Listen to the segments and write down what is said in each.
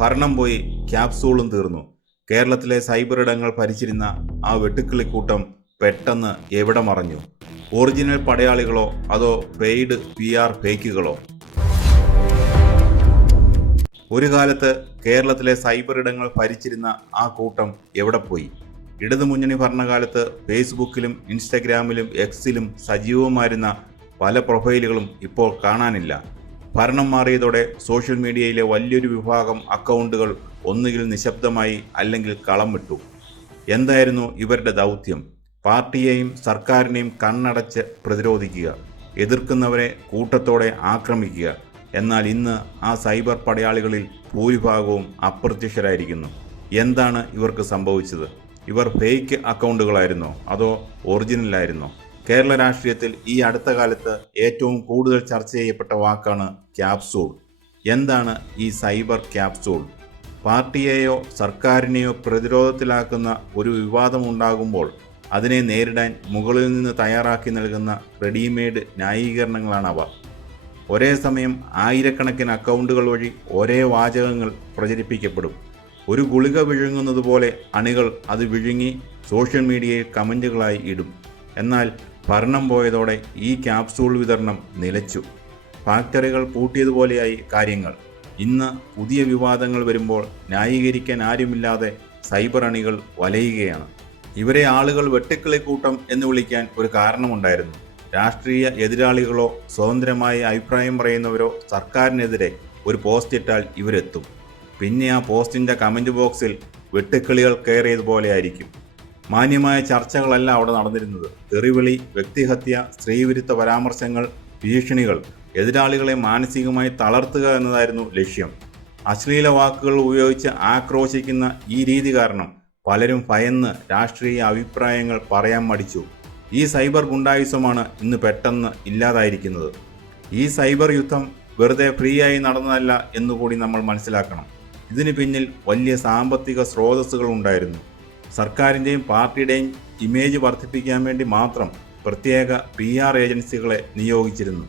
ഭരണം പോയി, ക്യാപ്സൂളും തീർന്നു. കേരളത്തിലെ സൈബർ ഇടങ്ങൾ ഭരിച്ചിരുന്ന ആ വെട്ടുക്കിളിക്കൂട്ടം പെട്ടെന്ന് എവിടെ മറഞ്ഞു? ഒറിജിനൽ പടയാളികളോ അതോ പെയ്ഡ് PR ഫേക്കുകളോ? ഒരു കാലത്ത് കേരളത്തിലെ സൈബർ ഇടങ്ങൾ ഭരിച്ചിരുന്ന ആ കൂട്ടം എവിടെ പോയി? ഇടതുമുന്നണി ഭരണകാലത്ത് ഫേസ്ബുക്കിലും ഇൻസ്റ്റഗ്രാമിലും എക്സിലും സജീവമായിരുന്ന പല പ്രൊഫൈലുകളും ഇപ്പോൾ കാണാനില്ല. ഭരണം മാറിയതോടെ സോഷ്യൽ മീഡിയയിലെ വലിയൊരു വിഭാഗം അക്കൗണ്ടുകൾ ഒന്നുകിൽ നിശബ്ദമായി അല്ലെങ്കിൽ കളം വിട്ടു. എന്തായിരുന്നു ഇവരുടെ ദൗത്യം? പാർട്ടിയെയും സർക്കാരിനെയും കണ്ണടച്ച് പ്രതിരോധിക്കുക, എതിർക്കുന്നവരെ കൂട്ടത്തോടെ ആക്രമിക്കുക. എന്നാൽ ഇന്ന് ആ സൈബർ പടയാളികളിൽ ഭൂരിഭാഗവും അപ്രത്യക്ഷരായിരിക്കുന്നു. എന്താണ് ഇവർക്ക് സംഭവിച്ചത്? ഇവർ ഫേക്ക് അക്കൗണ്ടുകളായിരുന്നോ അതോ ഒറിജിനലായിരുന്നോ? കേരള രാഷ്ട്രീയത്തിൽ ഈ അടുത്ത കാലത്ത് ഏറ്റവും കൂടുതൽ ചർച്ച ചെയ്യപ്പെട്ട വാക്കാണ് ക്യാപ്സൂൾ. എന്താണ് ഈ സൈബർ ക്യാപ്സൂൾ? പാർട്ടിയെയോ സർക്കാരിനെയോ പ്രതിരോധത്തിലാക്കുന്ന ഒരു വിവാദമുണ്ടാകുമ്പോൾ അതിനെ നേരിടാൻ മുകളിൽ നിന്ന് തയ്യാറാക്കി നൽകുന്ന റെഡിമെയ്ഡ് ന്യായീകരണങ്ങളാണവ. ഒരേ സമയം ആയിരക്കണക്കിന് അക്കൗണ്ടുകൾ വഴി ഒരേ വാചകങ്ങൾ പ്രചരിപ്പിക്കപ്പെടും. ഒരു ഗുളിക വിഴുങ്ങുന്നത് പോലെ അണികൾ അത് വിഴുങ്ങി സോഷ്യൽ മീഡിയയിൽ കമൻറ്റുകളായി ഇടും. എന്നാൽ ഭരണം പോയതോടെ ഈ ക്യാപ്സൂൾ വിതരണം നിലച്ചു. ഫാക്ടറികൾ പൂട്ടിയതുപോലെയായി കാര്യങ്ങൾ. ഇന്ന് പുതിയ വിവാദങ്ങൾ വരുമ്പോൾ ന്യായീകരിക്കാൻ ആരുമില്ലാതെ സൈബർ അണികൾ വലയുകയാണ്. ഇവരെ ആളുകൾ വെട്ടുക്കിളിക്കൂട്ടം എന്ന് വിളിക്കാൻ ഒരു കാരണമുണ്ടായിരുന്നു. രാഷ്ട്രീയ എതിരാളികളോ സ്വതന്ത്രമായി അഭിപ്രായം പറയുന്നവരോ സർക്കാരിനെതിരെ ഒരു പോസ്റ്റ് ഇട്ടാൽ ഇവരെത്തും. പിന്നെ ആ പോസ്റ്റിൻ്റെ കമൻറ്റ് ബോക്സിൽ വെട്ടുക്കിളികൾ കയറിയതുപോലെ ആയിരിക്കും. മാന്യമായ ചർച്ചകളല്ല അവിടെ നടന്നിരുന്നത്. തെറിവിളി, വ്യക്തിഹത്യ, സ്ത്രീവിരുദ്ധ പരാമർശങ്ങൾ, ഭീഷണികൾ, എതിരാളികളെ മാനസികമായി തളർത്തുക എന്നതായിരുന്നു ലക്ഷ്യം. അശ്ലീല വാക്കുകൾ ഉപയോഗിച്ച് ആക്രോശിക്കുന്ന ഈ രീതി കാരണം പലരും ഭയന്ന് രാഷ്ട്രീയ അഭിപ്രായങ്ങൾ പറയാൻ മടിച്ചു. ഈ സൈബർ ഗുണ്ടായുസമാണ് ഇന്ന് പെട്ടെന്ന് ഇല്ലാതായിരിക്കുന്നത്. ഈ സൈബർ യുദ്ധം വെറുതെ ഫ്രീ ആയി നടന്നതല്ല എന്നുകൂടി നമ്മൾ മനസ്സിലാക്കണം. ഇതിന് പിന്നിൽ വലിയ സാമ്പത്തിക സ്രോതസ്സുകൾ ഉണ്ടായിരുന്നു. സർക്കാരിൻ്റെയും പാർട്ടിയുടെയും ഇമേജ് വർദ്ധിപ്പിക്കാൻ വേണ്ടി മാത്രം പ്രത്യേക PR ഏജൻസികളെ നിയോഗിച്ചിരുന്നു.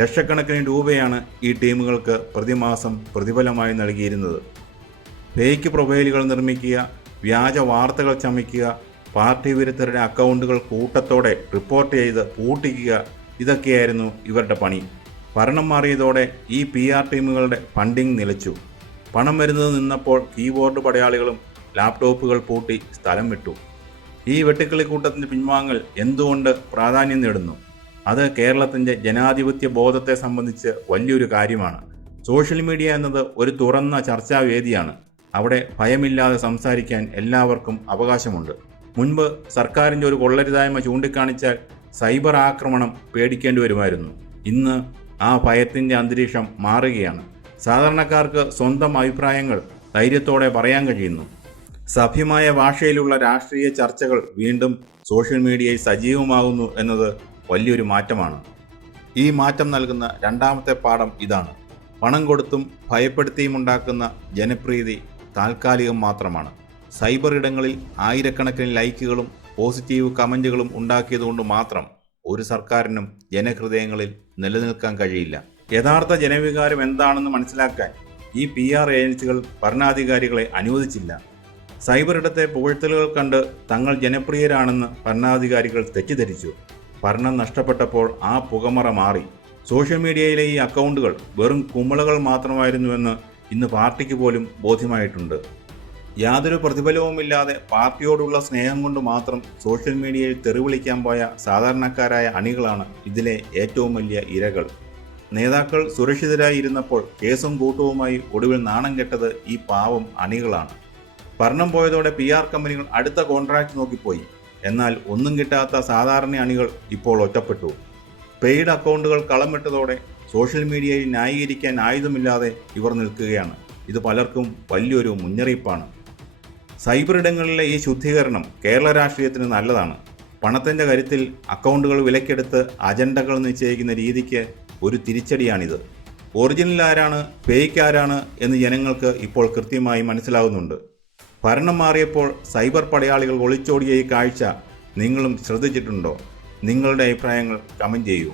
ലക്ഷക്കണക്കിന് രൂപയാണ് ഈ ടീമുകൾക്ക് പ്രതിമാസം പ്രതിഫലമായി നൽകിയിരുന്നത്. ഫേക്ക് പ്രൊഫൈലുകൾ നിർമ്മിക്കുക, വ്യാജ വാർത്തകൾ ചമയ്ക്കുക, പാർട്ടി വിരുദ്ധരുടെ അക്കൗണ്ടുകൾ കൂട്ടത്തോടെ റിപ്പോർട്ട് ചെയ്ത് പൂട്ടിക്കുക, ഇതൊക്കെയായിരുന്നു ഇവരുടെ പണി. ഭരണം മാറിയതോടെ ഈ PR ടീമുകളുടെ ഫണ്ടിംഗ് നിലച്ചു. പണം വരുന്നത് നിന്നപ്പോൾ കീബോർഡ് പടയാളികളും ലാപ്ടോപ്പുകൾ പൂട്ടി സ്ഥലം വിട്ടു. ഈ വെട്ടുക്കിളിക്കൂട്ടത്തിൻ്റെ പിൻവാങ്ങൽ എന്തുകൊണ്ട് പ്രാധാന്യം നേടുന്നു? അത് കേരളത്തിൻ്റെ ജനാധിപത്യ ബോധത്തെ സംബന്ധിച്ച് വലിയൊരു കാര്യമാണ്. സോഷ്യൽ മീഡിയ എന്നത് ഒരു തുറന്ന ചർച്ചാവേദിയാണ്. അവിടെ ഭയമില്ലാതെ സംസാരിക്കാൻ എല്ലാവർക്കും അവകാശമുണ്ട്. മുൻപ് സർക്കാരിൻ്റെ ഒരു കൊള്ളരുതായ്മ ചൂണ്ടിക്കാണിച്ചാൽ സൈബർ ആക്രമണം പേടിക്കേണ്ടി വരുമായിരുന്നു. ഇന്ന് ആ ഭയത്തിൻ്റെ അന്തരീക്ഷം മാറുകയാണ്. സാധാരണക്കാർക്ക് സ്വന്തം അഭിപ്രായങ്ങൾ ധൈര്യത്തോടെ പറയാൻ കഴിയുന്നു. സഭ്യമായ ഭാഷയിലുള്ള രാഷ്ട്രീയ ചർച്ചകൾ വീണ്ടും സോഷ്യൽ മീഡിയയിൽ സജീവമാകുന്നു എന്നത് വലിയൊരു മാറ്റമാണ്. ഈ മാറ്റം നൽകുന്ന രണ്ടാമത്തെ പാഠം ഇതാണ്: പണം കൊടുത്തും ഭയപ്പെടുത്തിയും ഉണ്ടാക്കുന്ന ജനപ്രീതി താൽക്കാലികം മാത്രമാണ്. സൈബർ ഇടങ്ങളിൽ ആയിരക്കണക്കിന് ലൈക്കുകളും പോസിറ്റീവ് കമൻറ്റുകളും ഉണ്ടാക്കിയതുകൊണ്ട് മാത്രം ഒരു സർക്കാരിനും ജനഹൃദയങ്ങളിൽ നിലനിൽക്കാൻ കഴിയില്ല. യഥാർത്ഥ ജനവികാരം എന്താണെന്ന് മനസ്സിലാക്കാൻ ഈ PR ഏജൻസികൾ ഭരണാധികാരികളെ അനുവദിച്ചില്ല. സൈബർ ഇടത്തെ പുകഴ്ത്തലുകൾ കണ്ട് തങ്ങൾ ജനപ്രിയരാണെന്ന് ഭരണാധികാരികൾ തെറ്റിദ്ധരിച്ചു. ഭരണം നഷ്ടപ്പെട്ടപ്പോൾ ആ പുകമറ മാറി. സോഷ്യൽ മീഡിയയിലെ ഈ അക്കൗണ്ടുകൾ വെറും കുമിളകൾ മാത്രമായിരുന്നുവെന്ന് ഇന്ന് പാർട്ടിക്ക് പോലും ബോധ്യമായിട്ടുണ്ട്. യാതൊരു പ്രതിഫലവുമില്ലാതെ പാർട്ടിയോടുള്ള സ്നേഹം കൊണ്ട് മാത്രം സോഷ്യൽ മീഡിയയിൽ തെറിവിളിക്കാൻ പോയ സാധാരണക്കാരായ അണികളാണ് ഇതിലെ ഏറ്റവും വലിയ ഇരകൾ. നേതാക്കൾ സുരക്ഷിതരായി ഇരുന്നപ്പോൾ കേസും കൂട്ടവുമായി ഒടുവിൽ നാണം കെട്ടത് ഈ പാവം അണികളാണ്. ഭരണം പോയതോടെ PR കമ്പനികൾ അടുത്ത കോൺട്രാക്ട് നോക്കിപ്പോയി. എന്നാൽ ഒന്നും കിട്ടാത്ത സാധാരണ അണികൾ ഇപ്പോൾ ഒറ്റപ്പെട്ടു. പെയ്ഡ് അക്കൗണ്ടുകൾ കളം വിട്ടതോടെ സോഷ്യൽ മീഡിയയിൽ ന്യായീകരിക്കാൻ ആയുധമില്ലാതെ ഇവർ നിൽക്കുകയാണ്. ഇത് പലർക്കും വലിയൊരു മുന്നറിയിപ്പാണ്. സൈബർ ഇടങ്ങളിലെ ഈ ശുദ്ധീകരണം കേരള രാഷ്ട്രീയത്തിന് നല്ലതാണ്. പണത്തിൻ്റെ കരുത്തിൽ അക്കൗണ്ടുകൾ വിലക്കെടുത്ത് അജണ്ടകൾ നിശ്ചയിക്കുന്ന രീതിക്ക് ഒരു തിരിച്ചടിയാണിത്. ഒറിജിനൽ ആരാണ്, ഫേക്ക് ആരാണ് എന്ന് ജനങ്ങൾക്ക് ഇപ്പോൾ കൃത്യമായി മനസ്സിലാവുന്നുണ്ട്. ഭരണം മാറിയപ്പോൾ സൈബർ പടയാളികൾ ഒളിച്ചോടിയ ഈ കാഴ്ച നിങ്ങളും ശ്രദ്ധിച്ചിട്ടുണ്ടോ? നിങ്ങളുടെ അഭിപ്രായങ്ങൾ കമൻറ്റ് ചെയ്യൂ.